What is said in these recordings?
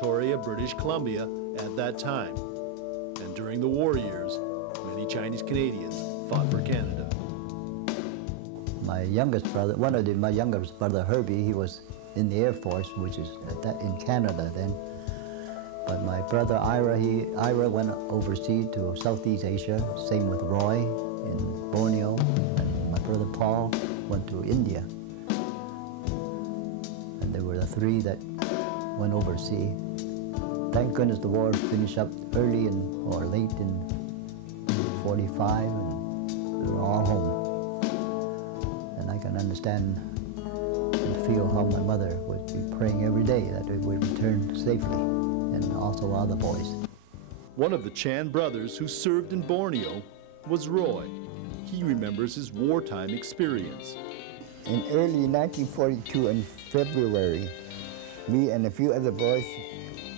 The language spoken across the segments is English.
Victoria, British Columbia at that time. And during the war years, many Chinese Canadians fought for Canada. My youngest brother, my youngest brother, Herbie, he was in the Air Force, which is in Canada then. But my brother Ira went overseas to Southeast Asia, same with Roy in Borneo, and my brother Paul went to India. And there were the three that went overseas. Thank goodness the war finished up early or late in 45, and we were all home. And I can understand and feel how my mother would be praying every day that we would return safely, and also other boys. One of the Chan brothers who served in Borneo was Roy. He remembers his wartime experience. In early 1942, in February, me and a few other boys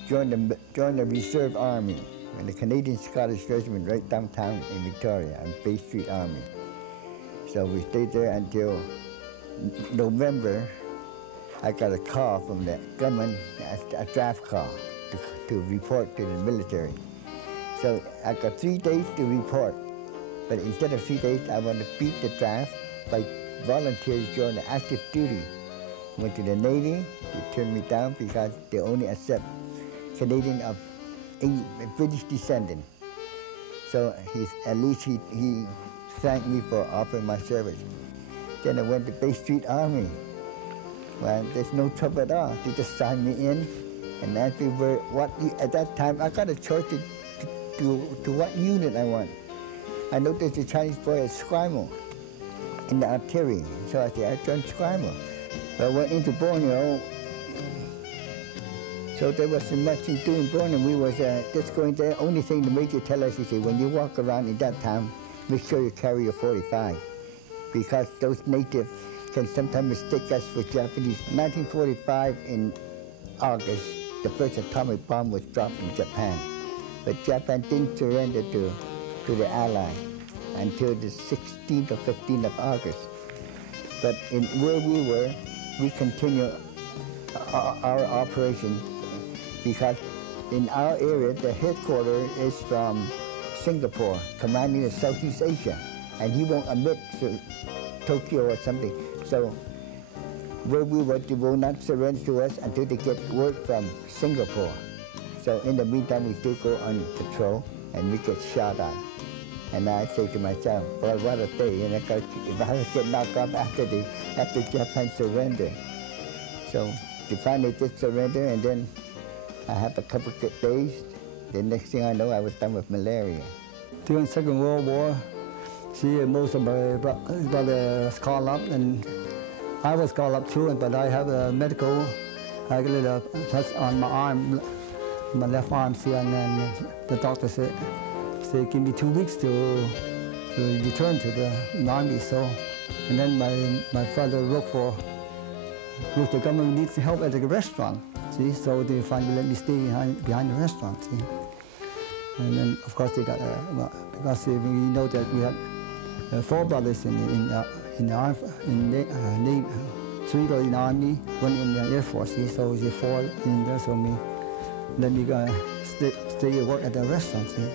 joined the Reserve Army and the Canadian Scottish Regiment right downtown in Victoria on Bay Street Army. So we stayed there until November. I got a call from the gunman, a draft call to report to the military. So I got 3 days to report, but instead of 3 days, I want to beat the draft by volunteers joining the active duty. Went to the Navy. They turned me down because they only accept Canadian of British descendant. So at least he thanked me for offering my service. Then I went to Bay Street Army. Well, there's no trouble at all. They just signed me in and asked me at that time I got a choice to what unit I want. I noticed the Chinese boy at Squimo in the artillery, so I said I joined Squimo. I went into Borneo, so there wasn't much to do in Borneo. We was just going there. Only thing the major tell us, he said, when you walk around in that town, make sure you carry your 45, because those natives can sometimes mistake us for Japanese. 1945 in August, the first atomic bomb was dropped in Japan, but Japan didn't surrender to the Allies until the 16th or 15th of August. But where we were, we continued our operation because in our area, the headquarters is from Singapore, commanding the Southeast Asia, and he won't admit to Tokyo or something. So where we were, they will not surrender to us until they get word from Singapore. So in the meantime, we still go on patrol, and we get shot at. And I say to myself, boy, what a day, and if I get knocked off after Japan surrender. So they finally did surrender, and then I have a couple of good days. The next thing I know, I was done with malaria. During the Second World War, most of my brothers called up, and I was called up too, but I have a medical, I got a little touch on my arm, my left arm, and then the doctor said, give me 2 weeks to return to the army. So, and then my father wrote the government needs help at the restaurant. See, so they finally let me stay behind the restaurant. See, and then of course they got because we know that we had 4 brothers in the army, 3 were in the army, 1 in the Air Force. See, so the 4 in there. So let me stay and work at the restaurant. See.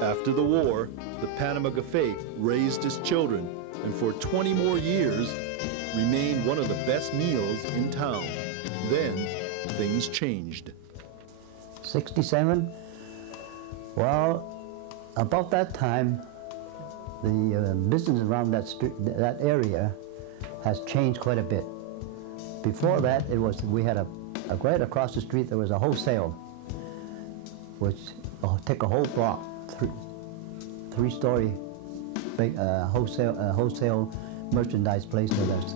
After the war, the Panama Cafe raised his children, and for 20 more years, remained one of the best meals in town. Then, things changed. 67? Well, about that time, the business around that area has changed quite a bit. Before that, we had right across the street, there was a wholesale, which took a whole block. 3-story big wholesale merchandise place. So there's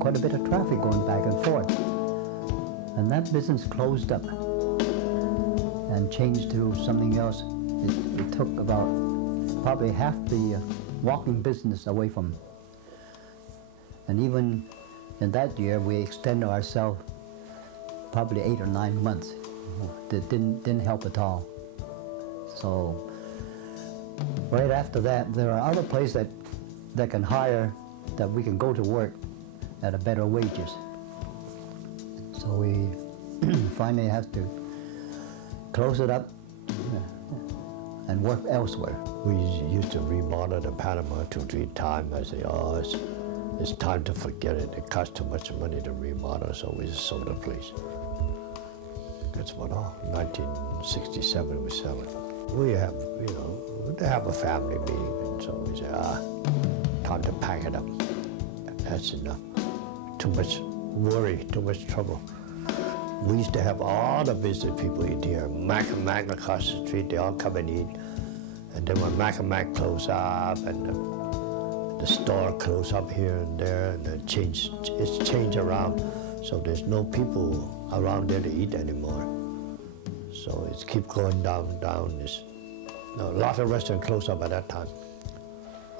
quite a bit of traffic going back and forth. And that business closed up and changed to something else. It took about probably half the walking business away from. And even in that year, we extended ourselves probably 8 or 9 months. That didn't help at all. So right after that, there are other places that can hire, that we can go to work at a better wages. So we finally have to close it up and work elsewhere. We used to remodel the Panama 2 or 3 times. I say, oh, it's time to forget it. It costs too much money to remodel, so we just sold the place. That's what, 1967 we sell it. We have, they have a family meeting, and so we say, time to pack it up. That's enough. Too much worry, too much trouble. We used to have all the business people eat here. Mac and Mac across the street, they all come and eat. And then when Mac and Mac closed up, and the store closed up here and there, and it's changed around. So there's no people around there to eat anymore. So it's keep going down. A lot of restaurants closed up at that time.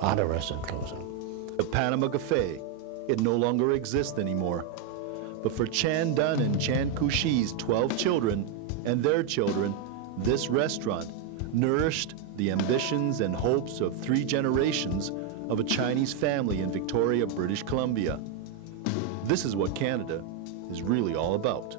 A lot of restaurants closed up. The Panama Cafe, it no longer exists anymore. But for Chan Dun and Chan Kushi's 12 children and their children, this restaurant nourished the ambitions and hopes of 3 generations of a Chinese family in Victoria, British Columbia. This is what Canada is really all about.